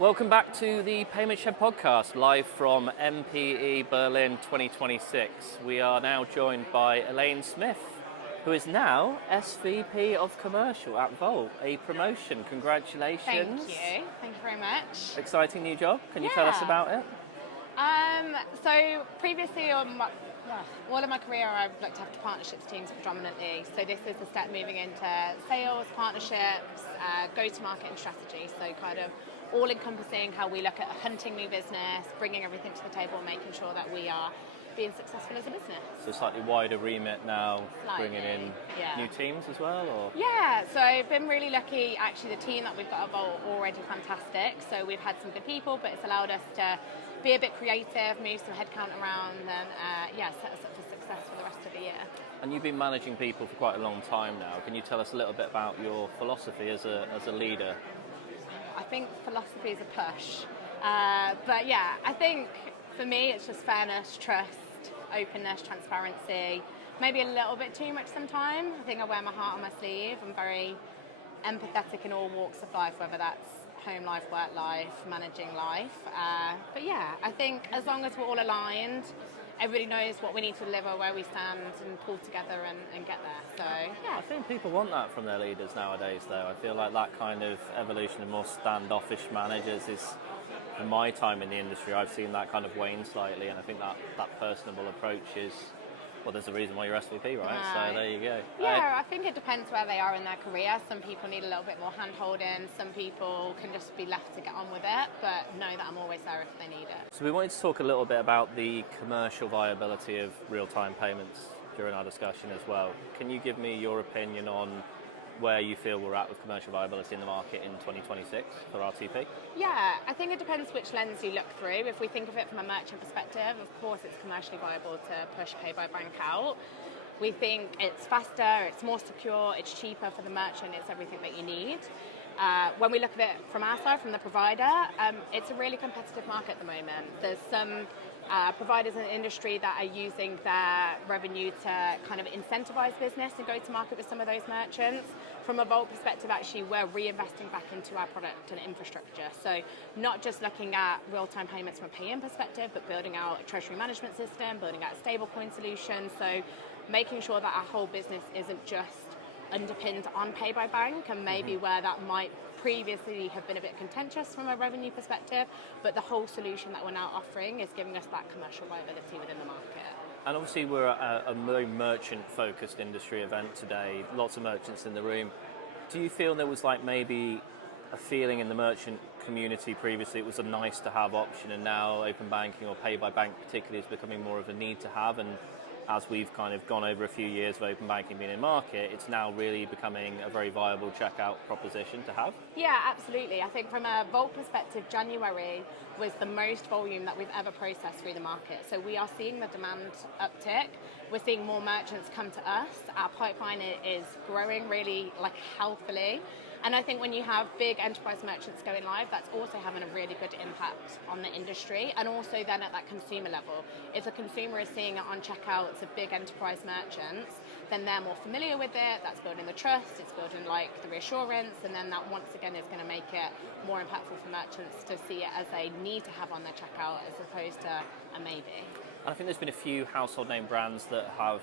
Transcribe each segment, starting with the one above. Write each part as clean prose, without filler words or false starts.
Welcome back to the Payment Shed podcast, live from MPE Berlin 2026. We are now joined by Elaine Smith, who is now SVP of Commercial at Volt, a promotion. Congratulations. Thank you. Thank you very much. Exciting new job. Can you tell us about it? So previously all of my career I've looked after partnerships teams predominantly. So this is the step moving into sales, partnerships, go-to-market and strategy. So kind of all encompassing how we look at hunting new business, bringing everything to the table, making sure that we are being successful as a business. So slightly wider remit now, bringing in new teams as well? Or? Yeah, so I've been really lucky. Actually, the team that we've got at Volt already fantastic. So we've had some good people, but it's allowed us to be a bit creative, move some headcount around, and set us up for success for the rest of the year. And you've been managing people for quite a long time now. Can you tell us a little bit about your philosophy as a leader? I think philosophy is a push. But yeah, I think for me it's just fairness, trust, openness, transparency, maybe a little bit too much sometimes. I think I wear my heart on my sleeve. I'm very empathetic in all walks of life, whether that's home life, work life, managing life. But yeah, I think as long as we're all aligned, everybody knows what we need to deliver, where we stand, and pull together and get there. So yeah. I think people want that from their leaders nowadays, though. I feel like that kind of evolution of more standoffish managers is, in my time in the industry, I've seen that kind of wane slightly, and I think that personable approach is, well, there's a reason why you're SVP, right? So there you go. Yeah, I think it depends where they are in their career. Some people need a little bit more hand-holding. Some people can just be left to get on with it, but know that I'm always there if they need it. So we wanted to talk a little bit about the commercial viability of real-time payments during our discussion as well. Can you give me your opinion on where you feel we're at with commercial viability in the market in 2026 for RTP? Yeah, I think it depends which lens you look through. If we think of it from a merchant perspective, of course it's commercially viable to push pay by bank out. We think it's faster, it's more secure, it's cheaper for the merchant, it's everything that you need. When we look at it from our side, from the provider, it's a really competitive market at the moment. There's some providers in the industry that are using their revenue to kind of incentivize business and go to market with some of those merchants. From a Volt perspective, actually, we're reinvesting back into our product and infrastructure. So not just looking at real-time payments from a pay-in perspective, but building out a treasury management system, building out a stablecoin solution. So making sure that our whole business isn't just underpinned on pay by bank, and maybe where that might previously have been a bit contentious from a revenue perspective, but the whole solution that we're now offering is giving us that commercial viability within the market. And obviously we're at a very merchant-focused industry event today, lots of merchants in the room. Do you feel there was like maybe a feeling in the merchant community previously it was a nice-to-have option, and now open banking or pay by bank particularly is becoming more of a need-to-have, and as we've kind of gone over a few years of open banking being in market, it's now really becoming a very viable checkout proposition to have? Yeah, absolutely. I think from a Volt perspective, January was the most volume that we've ever processed through the market. So we are seeing the demand uptick. We're seeing more merchants come to us. Our pipeline is growing really healthily. And I think when you have big enterprise merchants going live, that's also having a really good impact on the industry, and also then at that consumer level. If the consumer is seeing it on checkouts of big enterprise merchants, then they're more familiar with it, that's building the trust, it's building the reassurance, and then that once again is going to make it more impactful for merchants to see it as a need to have on their checkout as opposed to a maybe. And I think there's been a few household name brands that have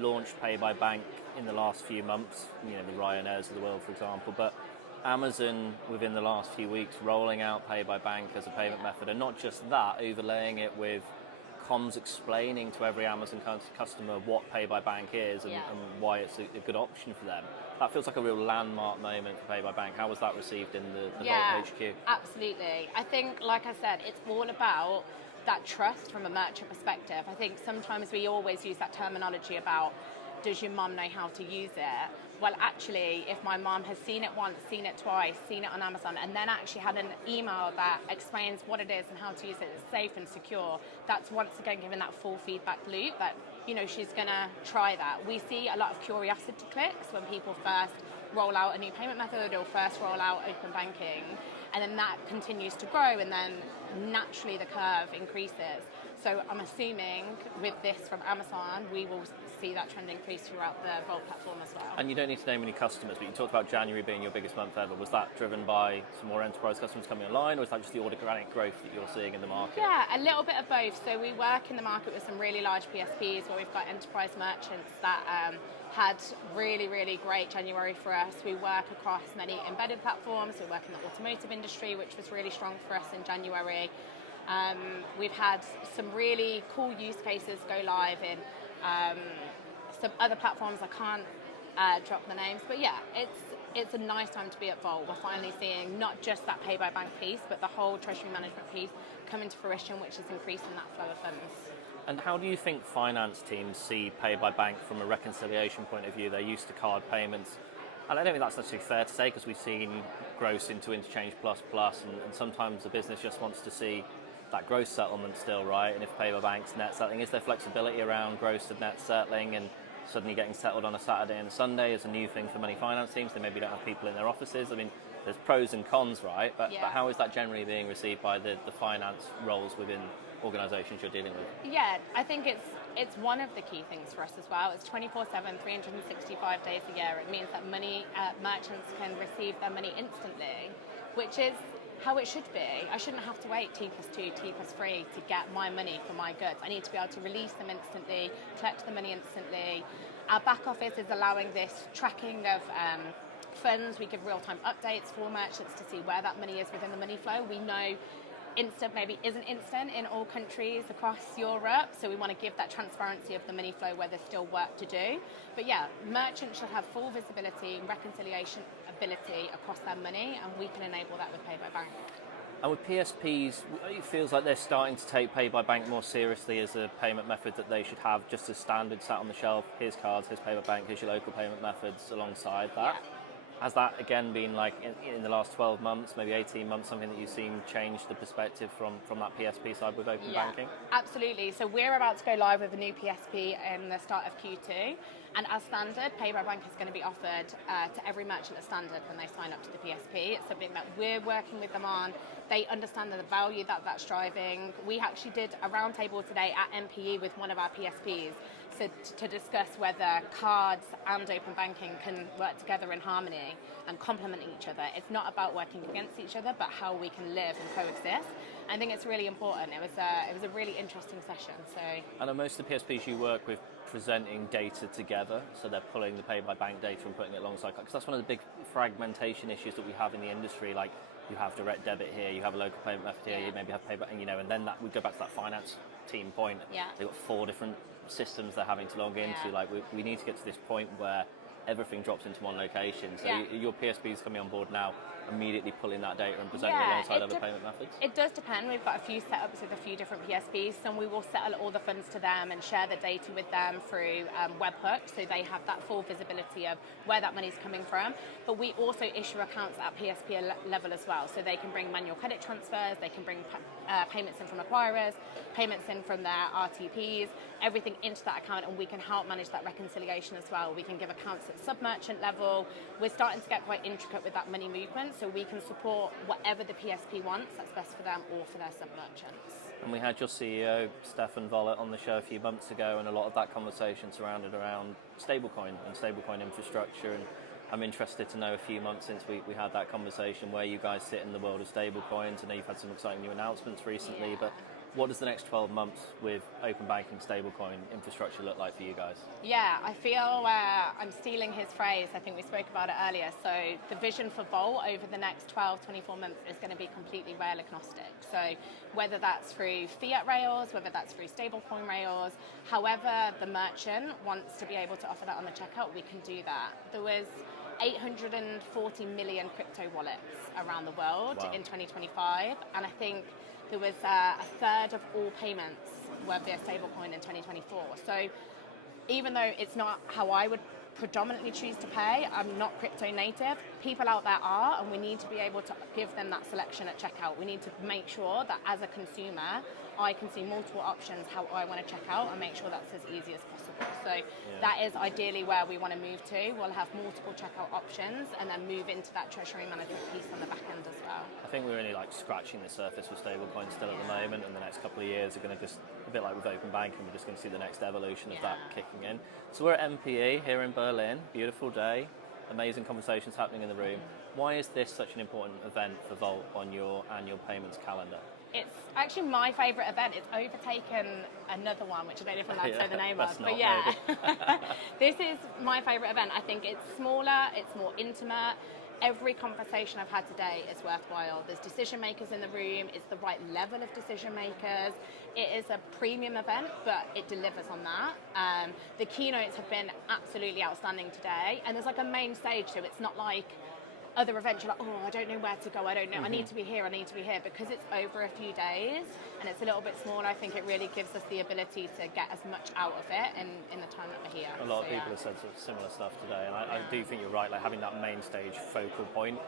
launched pay by bank in the last few months, the Ryanairs of the world, for example, but Amazon within the last few weeks rolling out pay by bank as a payment method, and not just that, overlaying it with comms explaining to every Amazon customer what pay by bank is and why it's a good option for them. That feels like a real landmark moment for pay by bank. How was that received in the Volt HQ? Absolutely. I think, like I said, it's all about that trust from a merchant perspective. I think sometimes we always use that terminology about, does your mum know how to use it? Well, actually, if my mum has seen it once, seen it twice, seen it on Amazon, and then actually had an email that explains what it is and how to use it, it's safe and secure, that's once again giving that full feedback loop that, she's going to try that. We see a lot of curiosity clicks when people first roll out a new payment method or first roll out open banking, and then that continues to grow, and then naturally the curve increases. So I'm assuming with this from Amazon, we will see that trend increase throughout the Vault platform as well. And you don't need to name any customers, but you talked about January being your biggest month ever. Was that driven by some more enterprise customers coming online, or is that just the organic growth that you're seeing in the market? Yeah, a little bit of both. So we work in the market with some really large PSPs where we've got enterprise merchants that had really, really great January for us. We work across many embedded platforms. We work in the automotive industry, which was really strong for us in January. We've had some really cool use cases go live in some other platforms. I can't drop the names, but yeah, it's a nice time to be at Vault. We're finally seeing not just that pay by bank piece, but the whole treasury management piece coming to fruition, which is increasing that flow of funds. And how do you think finance teams see pay by bank from a reconciliation point of view? They're used to card payments. And I don't think that's necessarily fair to say, because we've seen gross into interchange plus, and sometimes the business just wants to see that gross settlement still, right? And if pay by bank's net settling, is there flexibility around gross and net settling, and suddenly getting settled on a Saturday and a Sunday is a new thing for many finance teams? They maybe don't have people in their offices. I mean, there's pros and cons, right? But how is that generally being received by the finance roles within organisations you're dealing with? Yeah, I think it's one of the key things for us as well. It's 24/7, 365 days a year. It means that merchants can receive their money instantly, which is how it should be. I shouldn't have to wait T+2, T+3 to get my money for my goods. I need to be able to release them instantly, collect the money instantly. Our back office is allowing this tracking of funds. We give real-time updates for merchants to see where that money is within the money flow. We know instant maybe isn't instant in all countries across Europe, so we want to give that transparency of the money flow where there's still work to do. But yeah, merchants should have full visibility and reconciliation ability across their money, and we can enable that with Pay by Bank. And with PSPs, it feels like they're starting to take pay by bank more seriously as a payment method that they should have just as standard sat on the shelf. Here's cards, here's pay by bank, here's your local payment methods alongside that. Yeah. Has that again been like in the last 12 months, maybe 18 months, something that you've seen change the perspective from that PSP side with open banking? Absolutely. So we're about to go live with a new PSP in the start of Q2. And as standard, Pay by Bank is going to be offered to every merchant as standard when they sign up to the PSP. It's something that we're working with them on. They understand the value that that's driving. We actually did a roundtable today at MPE with one of our PSPs to discuss whether cards and open banking can work together in harmony and complement each other. It's not about working against each other, but how we can live and coexist. I think it's really important. It was a really interesting session. So. And are most of the PSPs you work with presenting data together, so they're pulling the pay by bank data and putting it alongside? Because that's one of the big fragmentation issues that we have in the industry. Like, you have direct debit here, you have a local payment method here, you maybe have pay by, and then that we go back to that finance team point. They've got 4 different systems they're having to log into. Like, we need to get to this point where everything drops into one location. So your PSP is coming on board now, immediately pulling that data and presenting it alongside other payment methods? It does depend. We've got a few setups with a few different PSPs. Some we will settle all the funds to them and share the data with them through webhooks, so they have that full visibility of where that money's coming from. But we also issue accounts at PSP level as well, so they can bring manual credit transfers, they can bring payments in from acquirers, payments in from their RTPs, everything into that account, and we can help manage that reconciliation as well. We can give accounts at sub-merchant level. We're starting to get quite intricate with that money movement, so we can support whatever the PSP wants that's best for them or for their sub-merchants. And we had your CEO, Stefan Vollert, on the show a few months ago, and a lot of that conversation surrounded around stablecoin and stablecoin infrastructure. And I'm interested to know, a few months since we had that conversation, where you guys sit in the world of stablecoins. I know you've had some exciting new announcements recently, but what does the next 12 months with open banking stablecoin infrastructure look like for you guys? Yeah, I feel I'm stealing his phrase. I think we spoke about it earlier. So the vision for Vault over the next 12, 24 months is going to be completely rail agnostic. So whether that's through fiat rails, whether that's through stablecoin rails, however the merchant wants to be able to offer that on the checkout, we can do that. There was 840 million crypto wallets around the world in 2025, and I think there was a third of all payments were via stablecoin in 2024. So even though it's not how I would predominantly choose to pay, I'm not crypto native, people out there are, and we need to be able to give them that selection at checkout. We need to make sure that as a consumer, I can see multiple options how I want to check out and make sure that's as easy as possible. So that is ideally where we want to move to. We'll have multiple checkout options and then move into that treasury management piece on the back end as well. I think we're only like scratching the surface with stablecoins still at the moment, and the next couple of years are going to just a bit like with open banking, we're just going to see the next evolution of Yeah. that kicking in. So we're at MPE here in Berlin, beautiful day, amazing conversations happening in the room. Why is this such an important event for Volt on your annual payments calendar? It's actually my favourite event. It's overtaken another one, which I don't know if I'm allowed to say the name of. That's But not, yeah, this is my favourite event. I think it's smaller, it's more intimate. Every conversation I've had today is worthwhile. There's decision makers in the room. It's the right level of decision makers. It is a premium event, but it delivers on that. The keynotes have been absolutely outstanding today. And there's like a main stage, so it's not like other events you're like, oh, I don't know where to go, I don't know, I need to be here, I need to be here. Because it's over a few days and it's a little bit smaller, I think it really gives us the ability to get as much out of it in the time that we're here. A lot of people have said sort of similar stuff today, and I do think you're right, like having that main stage focal point,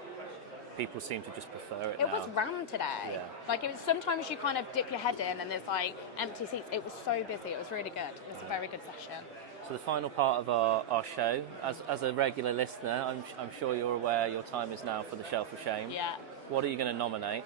people seem to just prefer it now. It was rammed today. Yeah. Like it was, sometimes you kind of dip your head in and there's like empty seats. It was so busy, it was really good. It was a very good session. So the final part of our show, as a regular listener, I'm sure you're aware your time is now for the Shelf of Shame. Yeah. What are you going to nominate?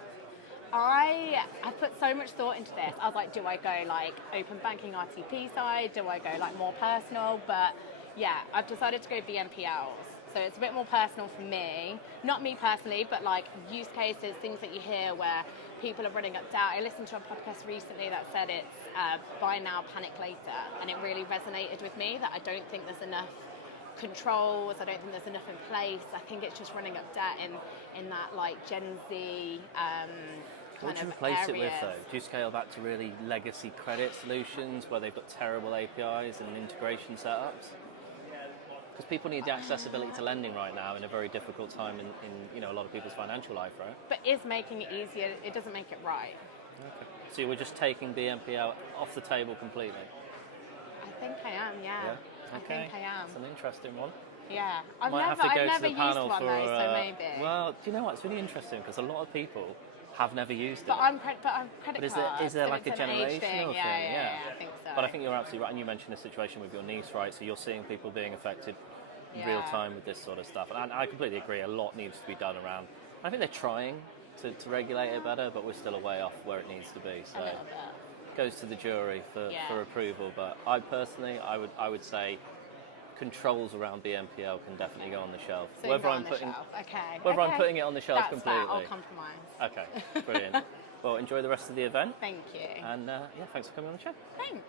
I put so much thought into this. I was like, do I go like open banking RTP side? Do I go like more personal? But yeah, I've decided to go BNPLs. So it's a bit more personal for me. Not me personally, but like use cases, things that you hear where people are running up debt. I listened to a podcast recently that said it's buy now, panic later. And it really resonated with me that I don't think there's enough controls, I don't think there's enough in place. I think it's just running up debt in that like Gen Z What do you replace it with though? Do you scale back to really legacy credit solutions where they've got terrible APIs and integration setups? Because people need the accessibility to lending right now in a very difficult time in a lot of people's financial life, right? But is making it easier, it doesn't make it right. Okay. So we're just taking BNPL off the table completely? I think I am, yeah. I think I am. It's an interesting one. Yeah. I've Might never, have to go I've to never the used panel one for, though, so maybe. Well, do you know what? It's really interesting because a lot of people have never used it. But I'm credit But is cards, there so like a it's an age generational thing? Yeah, I think so. But I think you're absolutely right, and you mentioned a situation with your niece, right? So you're seeing people being affected real time with this sort of stuff, and I completely agree. A lot needs to be done around. I think they're trying to regulate it better, but we're still a way off where it needs to be. So a little bit. Goes to the jury for approval. But I personally, I would say controls around BNPL can definitely go on the shelf. So Whether on I'm the putting shelf. Okay. whether I'm putting it on the shelf That's completely. Fair. I'll compromise. Okay, brilliant. Well, enjoy the rest of the event. Thank you. And yeah, thanks for coming on the show. Thanks.